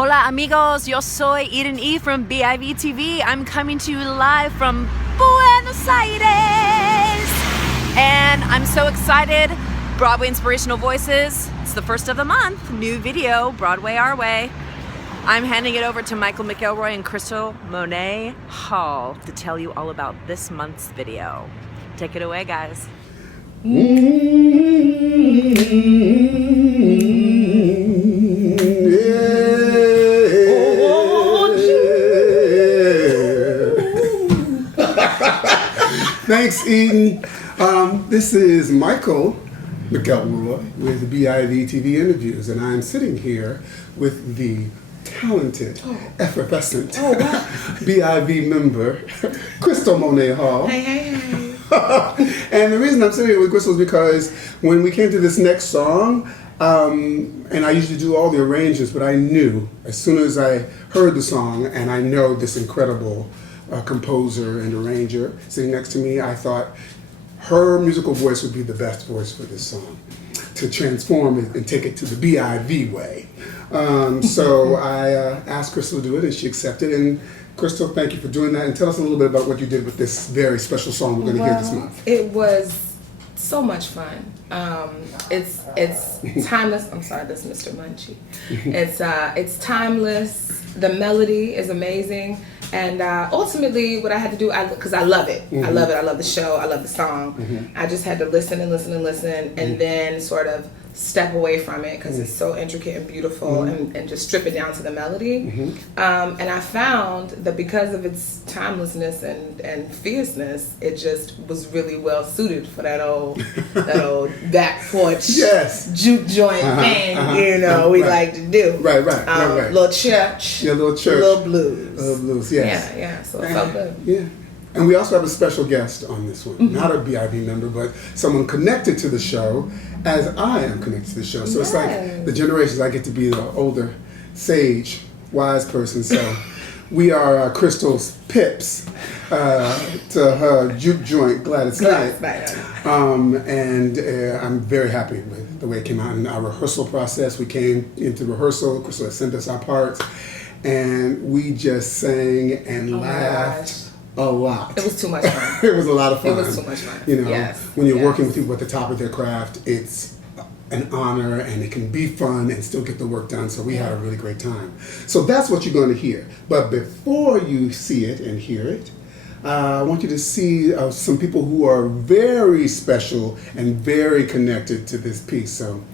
Hola amigos, yo soy Eden E from BIV TV. I'm coming to you live from Buenos Aires. And I'm so excited. Broadway Inspirational Voices. It's the first of the month. New video, Broadway Our Way. I'm handing it over to Michael McElroy and Crystal Monee Hall to tell you all about this month's video. Take it away, guys. Thanks, Eden. This is Michael McElroy with BIV TV Interviews, and I'm sitting here with the talented, effervescent BIV member, Crystal Monee Hall. Hey. And the reason I'm sitting here with Crystal is because when we came to this next song, and I usually do all the arrangements, but I knew as soon as I heard the song, and I know this incredible composer and arranger sitting next to me, I thought her musical voice would be the best voice for this song to transform it and take it to the BIV way. So I asked Crystal to do it, and she accepted. And Crystal, thank you for doing that. And tell us a little bit about what you did with this very special song we're going to hear this month. It was so much fun. It's timeless. I'm sorry, that's Mr. Munchie. It's timeless. The melody is amazing. And ultimately, what I had to do, because I love it. I love it. I love the show. I love the song. I just had to listen, and then sort of step away from it because it's so intricate and beautiful, and just strip it down to the melody. And I found that because of its timelessness and fierceness, it just was really well suited for that old back porch juke joint thing. We like to do. Right. Little church. Yeah, little church. Little blues. Little blues. Yes. Yeah. So it felt good. Yeah. And we also have a special guest on this one. Not a BIV member, but someone connected to the show as I am connected to the show. So it's like the generations, I get to be the older, sage, wise person. So we are Crystal's pips to her juke joint, Gladys Knight. And I'm very happy with the way it came out in our rehearsal process. We came into rehearsal, Crystal had sent us our parts, and we just sang and laughed a lot. It was too much fun. It was a lot of fun. It was too much fun. When you're working with people at the top of their craft, it's an honor, and it can be fun and still get the work done. So we had a really great time. So that's what you're going to hear. But before you see it and hear it, I want you to see some people who are very special and very connected to this piece. So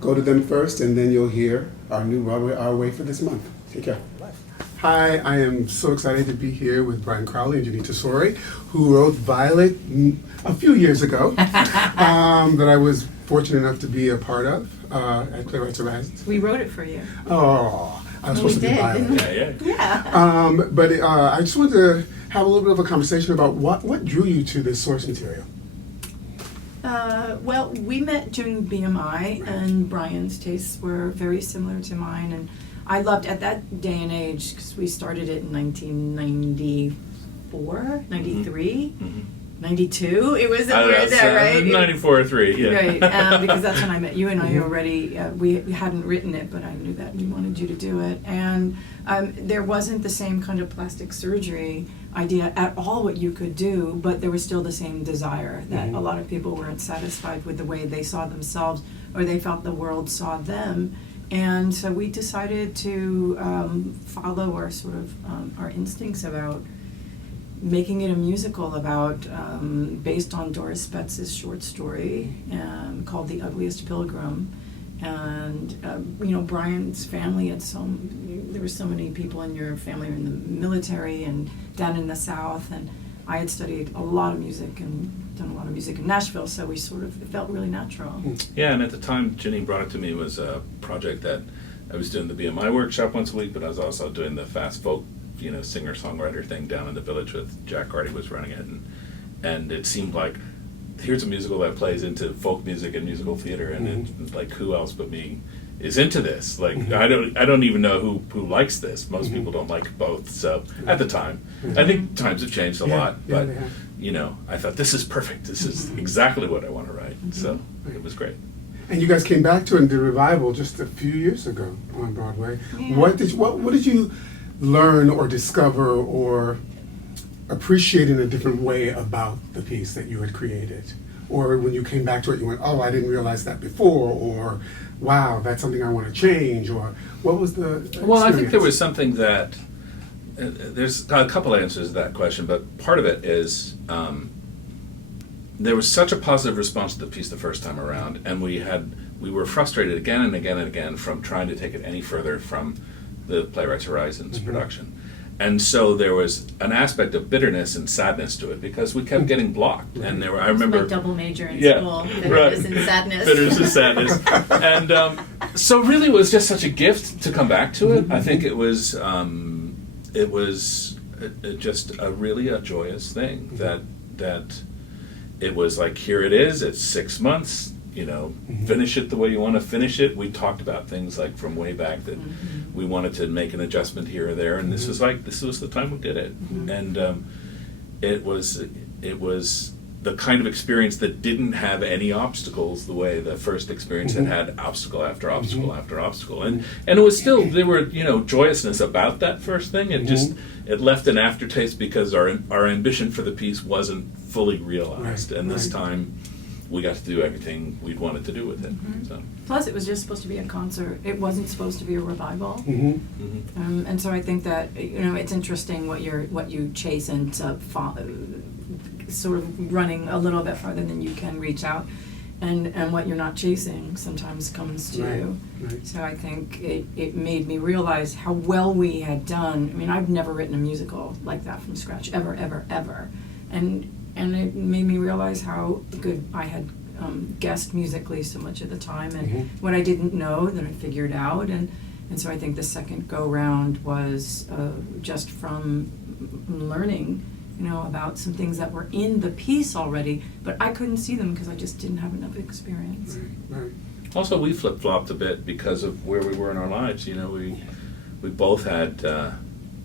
go to them first, and then you'll hear our new Broadway Our Way for this month. Take care. Hi, I am so excited to be here with Brian Crawley and Jeanine Tesori, who wrote Violet a few years ago, that I was fortunate enough to be a part of at Playwrights Horizons. We wrote it for you. Oh, I was supposed to be Violet. Yeah. But I just wanted to have a little bit of a conversation about what drew you to this source material. Well, we met during BMI, and Brian's tastes were very similar to mine, and I loved at that day and age, because we started it in 1994, 93, 92. It was weird there, right? 94 or 3, yeah. Right, because that's when I met you, and I already, we hadn't written it, but I knew that we wanted you to do it. And there wasn't the same kind of plastic surgery idea at all what you could do, but there was still the same desire that a lot of people weren't satisfied with the way they saw themselves, or they felt the world saw them. And so we decided to follow our sort of our instincts about making it a musical about based on Doris Spetz's short story called The Ugliest Pilgrim. And Brian's family had there were so many people in your family in the military and down in the South, and I had studied a lot of music and done a lot of music in Nashville, so it felt really natural. Yeah, and at the time Jeanine brought it to me was a project that I was doing the BMI workshop once a week, but I was also doing the fast folk, singer-songwriter thing down in the village with Jack Hardy was running it, and it seemed like here's a musical that plays into folk music and musical theater, and it's like who else but me is into this? Like I don't even know who likes this. Most people don't like both. So at the time, I think times have changed a lot, but I thought this is perfect. This is exactly what I want to write. So it was great. And you guys came back to it and did a revival just a few years ago on Broadway. Yeah. What did you learn or discover or appreciate in a different way about the piece that you had created? Or when you came back to it, you went, oh, I didn't realize that before, or wow, that's something I want to change, or what was the experience? Well, I think there was something that, there's a couple answers to that question, but part of it is there was such a positive response to the piece the first time around, and we were frustrated again and again and again from trying to take it any further from the Playwrights Horizons production. And so there was an aspect of bitterness and sadness to it because we kept getting blocked. And there were, I remember, my double major in Yeah, school, right. bitterness and sadness. bitterness and sadness. And so really it was just such a gift to come back to it. I think it was just a joyous thing that it was like, here it is, it's 6 months, finish it the way you want to finish it. We talked about things like from way back that we wanted to make an adjustment here or there, and this was the time we did it. And it was the kind of experience that didn't have any obstacles the way the first experience had obstacle after obstacle after obstacle. And it was still, there were, joyousness about that first thing. It just, it left an aftertaste because our ambition for the piece wasn't fully realized. And this time we got to do everything we'd wanted to do with it. So. Plus, it was just supposed to be a concert. It wasn't supposed to be a revival. And so I think that it's interesting what you chase and sort of running a little bit farther than you can reach out, and what you're not chasing sometimes comes to you. Right. So I think it made me realize how well we had done. I mean, I've never written a musical like that from scratch, ever, and it made me realize how good I had guessed musically so much at the time, and what I didn't know that I figured out, and so I think the second go round was just from learning, about some things that were in the piece already, but I couldn't see them because I just didn't have enough experience. Right. Also, we flip-flopped a bit because of where we were in our lives. We both had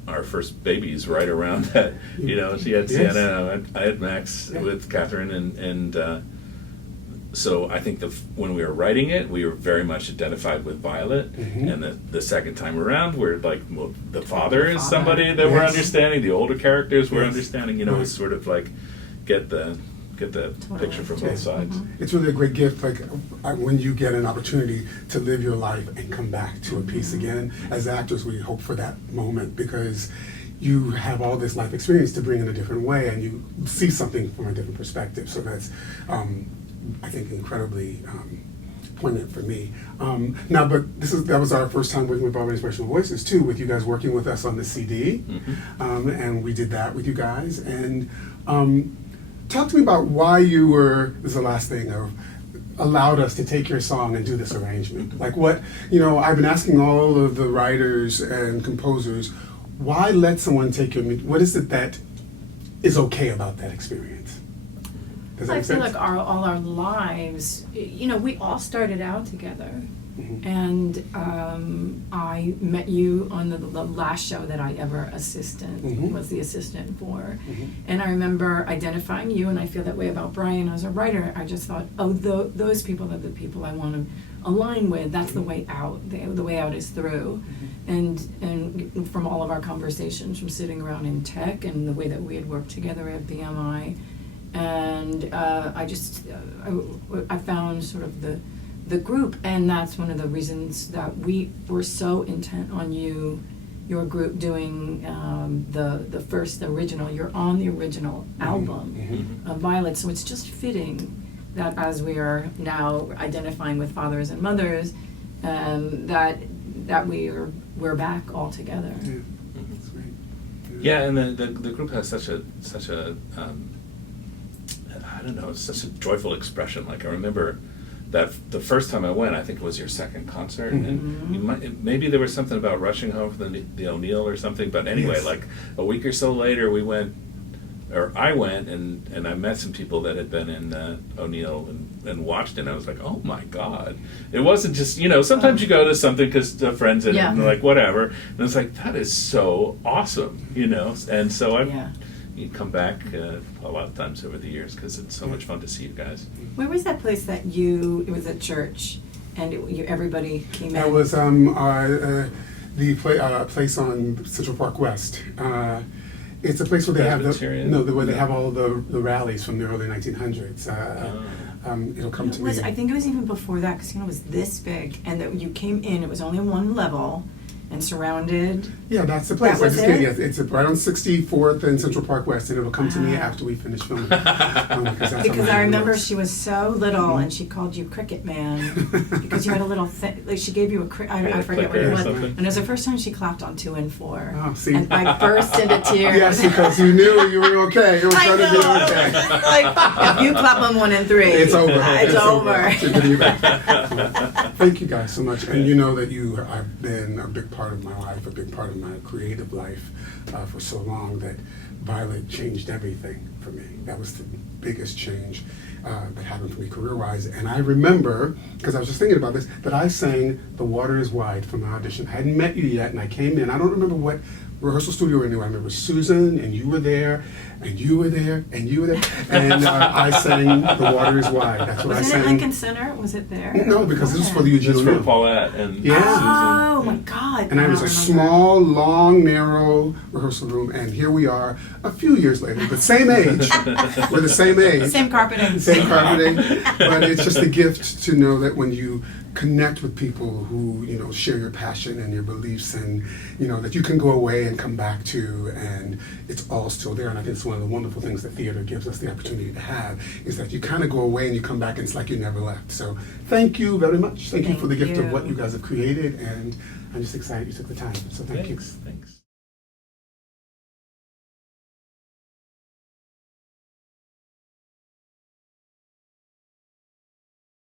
our first babies right around that. She had Sienna, I had Max with Catherine, and so I think when we were writing it, we were very much identified with Violet, and the second time around, we're like, well, the father is somebody that we're understanding, the older characters we're understanding. It's sort of like get the picture from both sides. It's really a great gift, like when you get an opportunity to live your life and come back to a piece again. As actors, we hope for that moment because you have all this life experience to bring in a different way, and you see something from a different perspective. So that's, I think, incredibly poignant for me. Now, but that was our first time working with Broadway Inspirational Voices too, with you guys working with us on the CD, and we did that with you guys. And talk to me about why you were, this is the last thing, allowed us to take your song and do this arrangement. Like what, I've been asking all of the writers and composers, why let someone take your, what is it that is okay about that experience? Does that I make feel sense? like all our lives, we all started out together. And I met you on the last show that I ever was the assistant for. And I remember identifying you, and I feel that way about Brian as a writer. I just thought, those people are the people I want to align with. That's the way out. The way out is through. And from all of our conversations, from sitting around in tech and the way that we had worked together at BMI, and I found sort of the group, and that's one of the reasons that we were so intent on your group doing the first original. You're on the original album of Violet, so it's just fitting that as we are now identifying with fathers and mothers, that we're back all together. That's great. Yeah, and the group has such a I don't know, it's such a joyful expression. Like I remember that the first time I went, I think it was your second concert, and maybe there was something about rushing home from the O'Neill or something. But anyway, like a week or so later, I went and I met some people that had been in O'Neill and watched it, and I was like, oh my God. It wasn't just, sometimes you go to something because the friends in it and like whatever, and it's like, that is so awesome, and so you come back a lot of times over the years because it's so much fun to see you guys. Where was that place that it was a church and everybody came in. That was the place on Central Park West. It's a place where they have where they have all the rallies from the early 1900s. It'll come to me. I think it was even before that, because it was this big, and that you came in. It was only one level, and surrounded. Yeah, that's the place. That was it? Yes, it's right on 64th and Central Park West, and it'll come to me after we finish filming. Because I remember she was so little, and she called you Cricket Man because you had a little thing. Like she gave you a I forget what it was, and it was the first time she clapped on 2 and 4. Oh, see. And I burst into tears. Yes, because you knew you were okay. It was I going to be know. okay. Like if you clap on 1 and 3, It's over. It's over. She's getting you back. Thank you guys so much, and you know that you have been a big part of my life, a big part of my creative life for so long that Violet changed everything for me. That was the biggest change that happened for me career-wise. And I remember, because I was just thinking about this, that I sang "The Water Is Wide" for my audition. I hadn't met you yet, and I came in. I don't remember what rehearsal studio we were in. I remember Susan, and you were there, and you were there, and you were there, and I sang "The Water Is Wide." That's what I sang. Wasn't it Lincoln Center? Was it there? No, because this was for the Eugene Just for O'Neill. Paulette and Yeah. Oh Susan. my God! And I was don't a remember. small, long, narrow rehearsal room, and here we are a few years later, but same age. We're the same age. Same carpeting. Same carpeting. But it's just a gift to know that when you connect with people who, you know, share your passion and your beliefs, and, you know, that you can go away and come back to, and it's all still there. And I think it's one of the wonderful things that theater gives us the opportunity to have, is that you kind of go away and you come back and it's like you never left. So thank you very much. Thank you for the gift of what you guys have created, and I'm just excited you took the time. So thank you. Thanks.